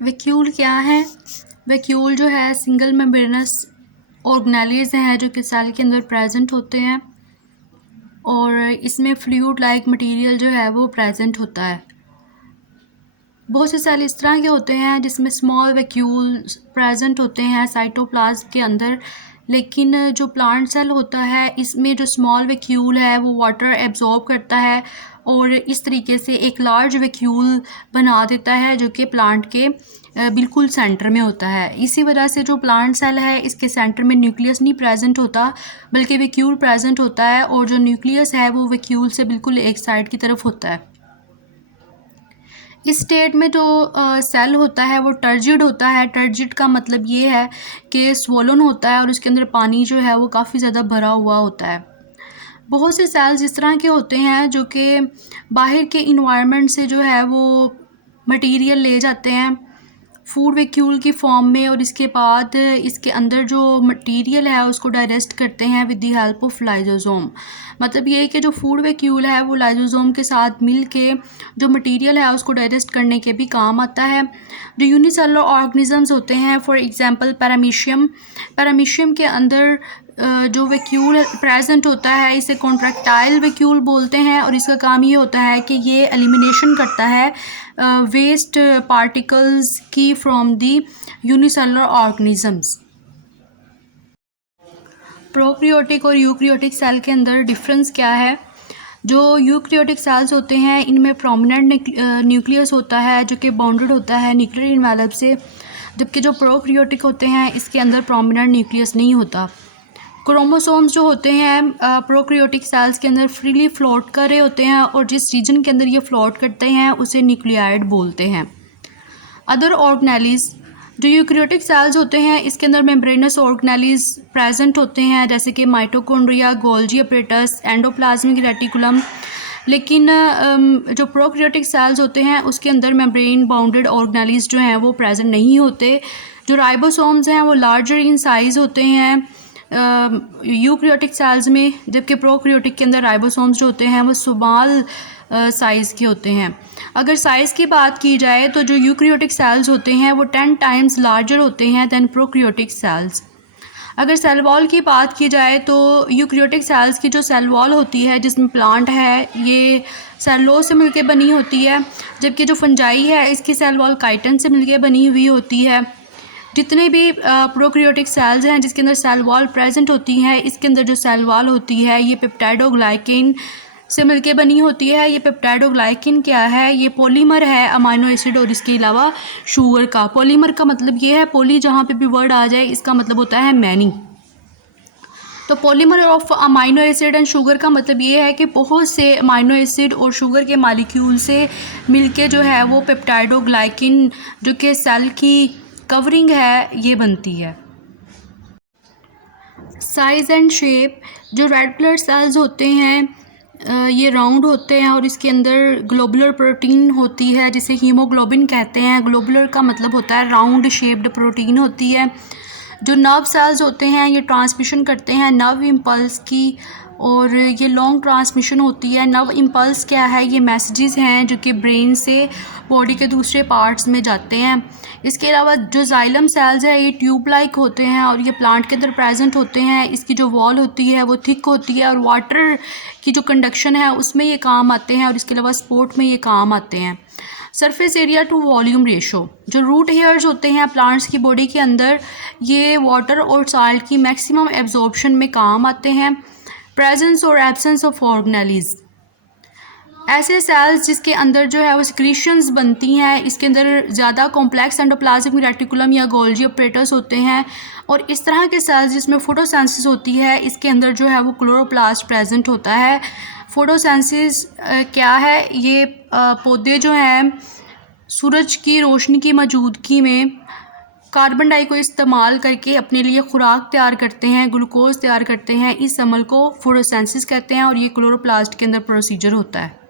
Vacuole क्या है? Vacuole जो है सिंगल मेम्ब्रेनस ऑर्गेनेलीज हैं जो कि सेल के अंदर प्रेजेंट होते हैं और इसमें फ्लूइड लाइक मटेरियल जो है वो प्रेजेंट होता है। बहुत से सेल इस तरह के होते हैं जिसमें स्मॉल वैक्यूल्स प्रेजेंट होते हैं साइटोप्लाज्म के अंदर, लेकिन जो प्लांट सेल होता है इसमें जो स्मॉल वैक्यूल है वो वाटर एब्जॉर्ब करता है और इस तरीके से एक लार्ज वैक्यूल बना देता है जो कि प्लांट के बिल्कुल सेंटर में होता है। इसी वजह से जो प्लांट सेल है इसके सेंटर में न्यूक्लियस नहीं प्रेजेंट होता बल्कि वैक्यूल प्रेजेंट होता है और जो न्यूक्लियस है वो वैक्यूल से बिल्कुल एक साइड की तरफ होता है। इस स्टेट में जो सेल होता है वो टर्जिड होता है। टर्जिड का मतलब ये है कि स्वोलन होता है और उसके अंदर पानी जो है वो काफ़ी ज़्यादा भरा हुआ होता है। बहुत से सेल्स इस तरह के होते हैं जो कि बाहर के इन्वायरमेंट से जो है वो मटेरियल ले जाते हैं फूड वैक्यूल की फॉर्म में और इसके बाद इसके अंदर जो मटेरियल है उसको डाइजेस्ट करते हैं with the help of lysosome. मतलब ये है कि जो फूड वैक्यूल है वो लाइसोसोम के साथ मिल के जो मटेरियल है उसको डाइजेस्ट करने के भी काम आता है। जो यूनिसेलुलर ऑर्गेनिजम्स होते हैं फॉर एग्जांपल पैरामीशियम के अंदर जो वैक्यूल प्रेजेंट होता है इसे कॉन्ट्रैक्टाइल वैक्यूल बोलते हैं और इसका काम ये होता है कि ये एलिमिनेशन करता है वेस्ट पार्टिकल्स की from the unicellular organisms. Prokaryotic और यूकैरियोटिक सेल के अंदर डिफरेंस क्या है? जो यूकैरियोटिक सेल्स होते हैं इनमें प्रोमिनेंट न्यूक्लियस होता है जो कि बाउंडेड होता है न्यूक्लियर एनवेलप से, जबकि जो प्रोकैरियोटिक होते हैं इसके अंदर प्रोमिनेंट न्यूक्लियस नहीं होता। क्रोमोसोम्स जो होते हैं प्रोकैरियोटिक सेल्स के अंदर फ्रीली फ्लोट कर रहे होते हैं और जिस रीजन के अंदर ये फ्लोट करते हैं उसे न्यूक्लियाइड बोलते हैं। अदर ऑर्गेनेलीज जो यूकैरियोटिक सेल्स होते हैं इसके अंदर मेम्ब्रेनस ऑर्गेनेलीज प्रेजेंट होते हैं जैसे कि mitochondria, Golgi apparatus, endoplasmic reticulum. लेकिन जो प्रोकैरियोटिक सेल्स होते हैं उसके अंदर मेम्ब्रेन बाउंडेड ऑर्गेनेलीज जो हैं वो प्रेजेंट नहीं होते। जो राइबोसोम्स हैं वो लार्जर इन साइज़ होते हैं यूकैरियोटिक सेल्स में, जबकि प्रोकैरियोटिक के अंदर राइबोसोम्स जो होते हैं वो स्मॉल साइज़ के होते हैं। अगर साइज़ की बात की जाए तो जो यूकैरियोटिक सेल्स होते हैं वो 10 टाइम्स लार्जर होते हैं दैन प्रोकैरियोटिक सेल्स। अगर सेल वॉल की बात की जाए तो यूकैरियोटिक सेल्स की जो सेल वॉल होती है जिसमें प्लांट है ये सेलुलोज से मिलकर बनी होती है, जबकि जो फंजाई है इसकी सेल वॉल काइटिन से मिलकर बनी हुई होती है। जितने भी प्रोकैरियोटिक सेल्स हैं जिसके अंदर सेल वॉल प्रेजेंट होती हैं इसके अंदर जो सेल वॉल होती है ये पेप्टाइडोग्लाइकिन से मिलके बनी होती है। ये पेप्टाइडोग्लाइकिन क्या है? ये पॉलीमर है अमाइनो एसिड और इसके अलावा शुगर का। पॉलीमर का मतलब ये है, पॉली जहाँ पे भी वर्ड आ जाए इसका मतलब होता है मैनी। तो polymer of amino acid and sugar का मतलब ये है कि बहुत से अमाइनो एसिड और शुगर के मालिक्यूल से मिलके जो है वो पेप्टाइडोग्लाइकिन जो कि सेल की कवरिंग है ये बनती है। साइज़ एंड शेप जो रेड ब्लड सेल्स होते हैं ये राउंड होते हैं और इसके अंदर ग्लोबुलर प्रोटीन होती है जिसे हीमोग्लोबिन कहते हैं। ग्लोबुलर का मतलब होता है राउंड शेप्ड प्रोटीन होती है। जो नर्व सेल्स होते हैं ये ट्रांसमिशन करते हैं नर्व इम्पल्स की और ये लॉन्ग ट्रांसमिशन होती है। नर्व इम्पल्स क्या है? ये मैसेजेस हैं जो कि ब्रेन से बॉडी के दूसरे पार्ट्स में जाते हैं। इसके अलावा जो जाइलम सेल्स है ये ट्यूब लाइक होते हैं और ये प्लांट के अंदर प्रेजेंट होते हैं। इसकी जो वॉल होती है वो थिक होती है और वाटर की जो कंडक्शन है उसमें ये काम आते हैं और इसके अलावा स्पोर्ट में ये काम आते हैं। Surface area to volume ratio जो रूट हेयर्स होते हैं प्लांट्स की बॉडी के अंदर ये वाटर और सॉल्ट की मैक्सिमम एब्जॉर्प्शन में काम आते हैं। प्रेजेंस और एब्सेंस ऑफ ऑर्गेनेलीज ऐसे सेल्स जिसके अंदर जो है वो सिक्रीशंस बनती हैं, इसके अंदर ज़्यादा कॉम्प्लेक्स एंडोप्लाज्मिक रेटिकुलम या गोल्जी अपरेटस होते हैं और इस तरह के सेल्स जिसमें फोटोसिंथेसिस होती है इसके अंदर जो है वो क्लोरोप्लास्ट प्रेजेंट होता है। फोटोसिंथेसिस क्या है? ये पौधे जो हैं सूरज की रोशनी की मौजूदगी में कार्बन डाई को इस्तेमाल करके अपने लिए खुराक तैयार करते हैं, ग्लूकोज तैयार करते हैं। इस अमल को फोटोसिंथेसिस कहते हैं और ये क्लोरोप्लास्ट के अंदर प्रोसीजर होता है।